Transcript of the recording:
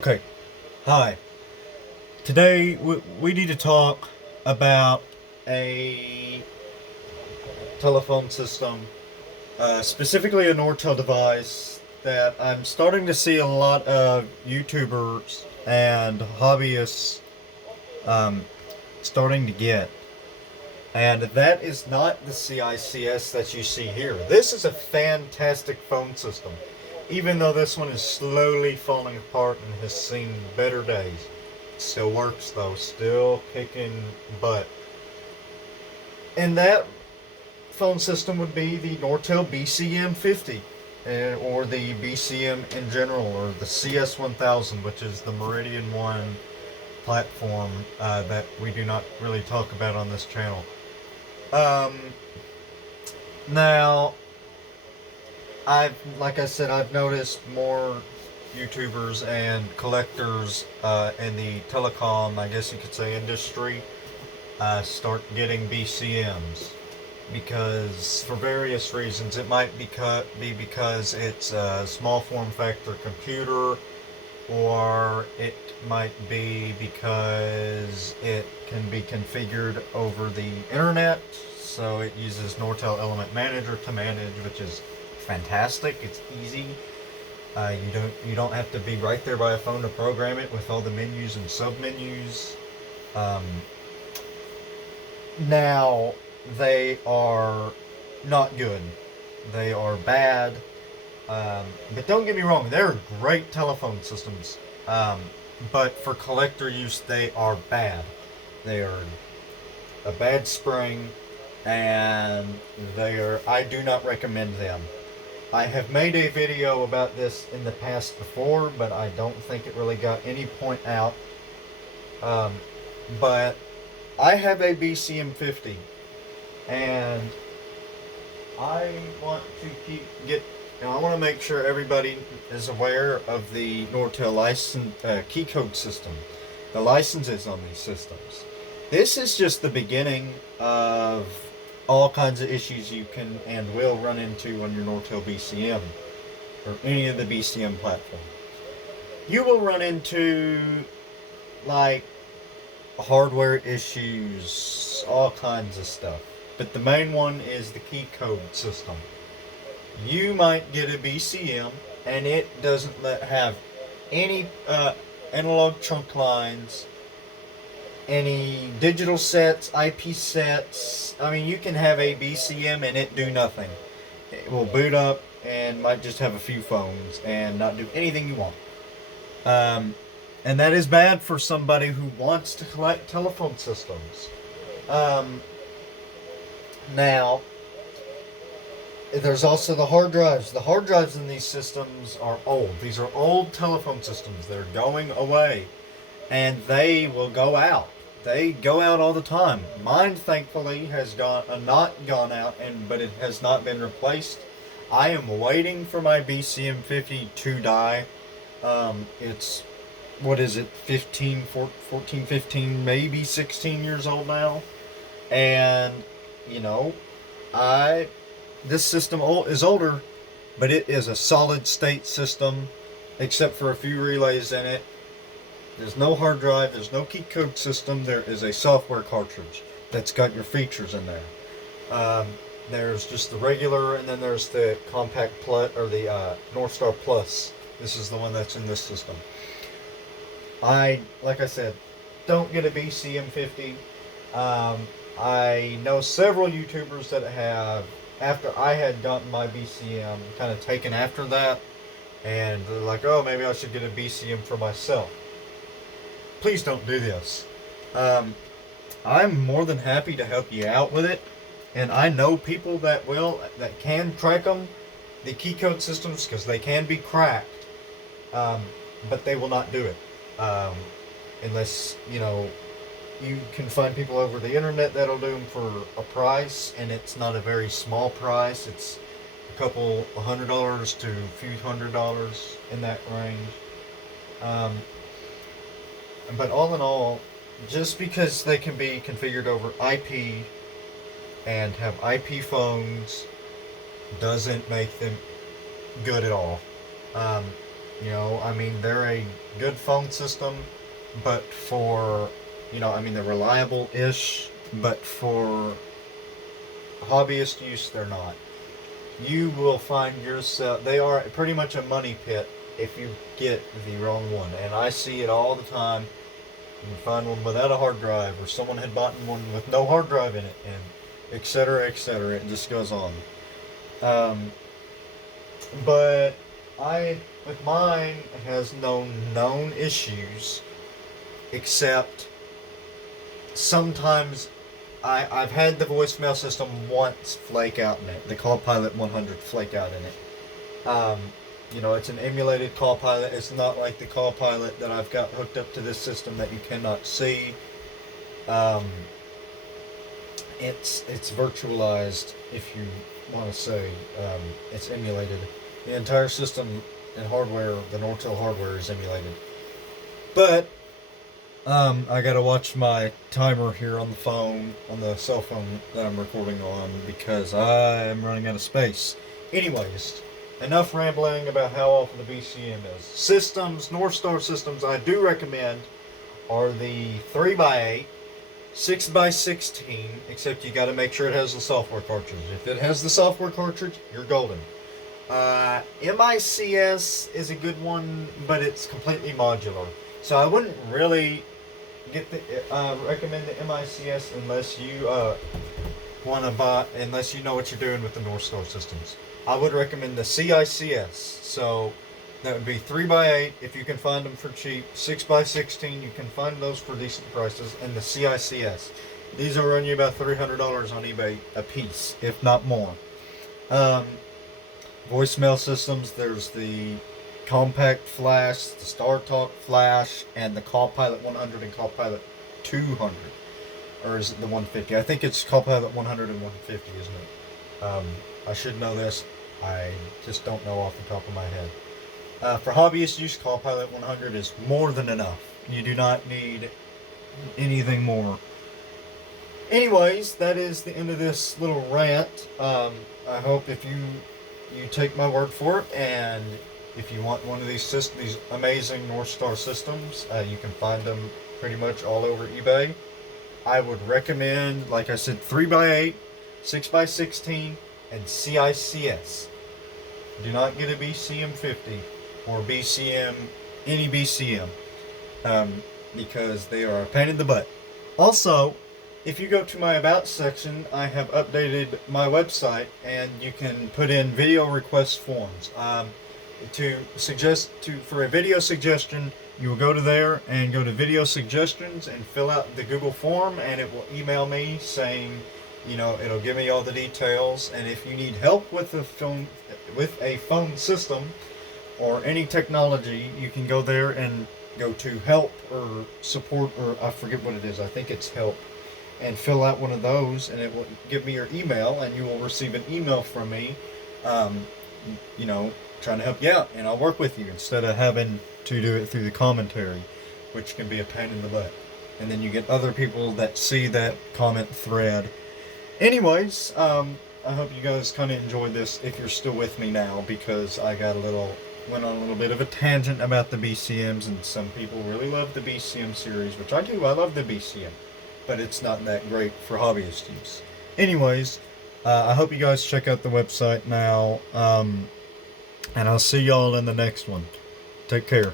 Okay, hi. Today we need to talk about a telephone system, specifically a Nortel device that I'm starting to see a lot of YouTubers and hobbyists um, starting to get. And that is not the CICS that you see here. This is a fantastic phone system, even though this one is slowly falling apart and has seen better days. Still works though, still kicking butt. And that phone system would be the Nortel BCM 50, or the BCM in general, or the CS1000, which is the Meridian 1 platform that we do not really talk about on this channel. Um, Now, like I said, I've noticed more YouTubers and collectors in the telecom, I guess you could say, industry start getting BCMs because, for various reasons, it might be because it's a small form factor computer, or it might be because it can be configured over the internet. So it uses Nortel Element Manager to manage, which is fantastic. It's easy. You don't have to be right there by a phone to program it with all the menus and submenus. Um, Now they are not good. They are bad. But don't get me wrong, they're great telephone systems. But for collector use, they are bad. They are a bad spring, and I do not recommend them. I have made a video about this in the past before, but I don't think it really got any point out. But I have a BCM 50, and I want to I want to make sure everybody is aware of the Nortel license key code system, the licenses on these systems. This is just the beginning of all kinds of issues you can and will run into on your Nortel BCM or any of the BCM platform. You will run into like hardware issues, all kinds of stuff. But the main one is the key code system. You might get a BCM and it doesn't have any analog trunk lines, any digital sets, IP sets. I mean, you can have a BCM and it do nothing. It will boot up and might just have a few phones and not do anything you want. And that is bad for somebody who wants to collect telephone systems. Now, there's also the hard drives. The hard drives in these systems are old. These are old telephone systems. They're going away. And they will go out. They go out all the time. Mine, thankfully, has not gone out, but it has not been replaced. I am waiting for my BCM 50 to die. It's, what is it, 14, 15, maybe 16 years old now. And, you know, this system is older, but it is a solid state system, except for a few relays in it. There's no hard drive, there's no key code system, there is a software cartridge that's got your features in there. There's just the regular, and then there's the Compact Plus, or the Norstar Plus. This is the one that's in this system. Like I said, don't get a BCM 50. I know several YouTubers that have, after I had gotten my BCM, kind of taken after that, and they're like, oh, maybe I should get a BCM for myself. Please don't do this. I'm more than happy to help you out with it, and I know people that can track them, the key code systems, because they can be cracked, but they will not do it. Unless, you can find people over the internet that'll do them for a price, and it's not a very small price. It's a couple $100 to a few $100s in that range. But all in all, just because they can be configured over IP and have IP phones doesn't make them good at all. You know, I mean, they're a good phone system, but for, you know, I mean, they're reliable-ish, but for hobbyist use, they're not. You will find yourself, they are pretty much a money pit if you get the wrong one. And I see it all the time. You find one without a hard drive, or someone had bought one with no hard drive in it, and et cetera, et cetera. It just goes on. Um, but with mine, has no known issues, except sometimes I've had the voicemail system once flake out in it. The Call Pilot 100 flake out in it. You know, it's an emulated Call Pilot. It's not like the Call Pilot that I've got hooked up to this system that you cannot see. Um, it's virtualized, if you want to say. It's emulated. The entire system and hardware, the Nortel hardware, is emulated. But I gotta watch my timer here on the phone, on the cell phone that I'm recording on, because I am running out of space. Anyways, enough rambling about how awful the BCM is. Systems, Norstar systems I do recommend are the 3x8, 6x16, except you gotta make sure it has the software cartridge. If it has the software cartridge, you're golden. MICS is a good one, but it's completely modular. So I wouldn't really recommend the MICS unless you want to buy, unless you know what you're doing with the Norstar systems. I would recommend the CICS. So that would be 3x8 if you can find them for cheap. 6x16 you can find those for decent prices, and the CICS. These will run you about $300 on eBay a piece, if not more. Voicemail systems, there's the Compact Flash, the StarTalk Flash, and the Call Pilot 100 and Call Pilot 200. Or is it the 150? I think it's Call Pilot 100 and 150, isn't it? I should know this. I just don't know off the top of my head. For hobbyist use, Call Pilot 100 is more than enough. You do not need anything more. Anyways, that is the end of this little rant. I hope if you take my word for it, and if you want one of these amazing Norstar systems, you can find them pretty much all over eBay. I would recommend, like I said, 3x8, 6x16, and CICS. Do not get a BCM 50 or BCM, any BCM, because they are a pain in the butt. Also, if you go to my About section, I have updated my website, and you can put in video request forms. For a video suggestion, you will go to there and go to video suggestions and fill out the Google form, and it will email me saying, you know, it'll give me all the details. And if you need help with a phone system or any technology, you can go there and go to help or support, or I forget what it is. I think it's help, and fill out one of those, and it will give me your email, and you will receive an email from me, you know, trying to help you out, and I'll work with you instead of having to do it through the commentary, which can be a pain in the butt. And then you get other people that see that comment thread. Anyways, I hope you guys kind of enjoyed this, if you're still with me now, because I went on a little bit of a tangent about the BCMs, and some people really love the BCM series, which I do. I love the BCM, but it's not that great for hobbyist use. Anyways, I hope you guys check out the website now, and I'll see y'all in the next one. Take care.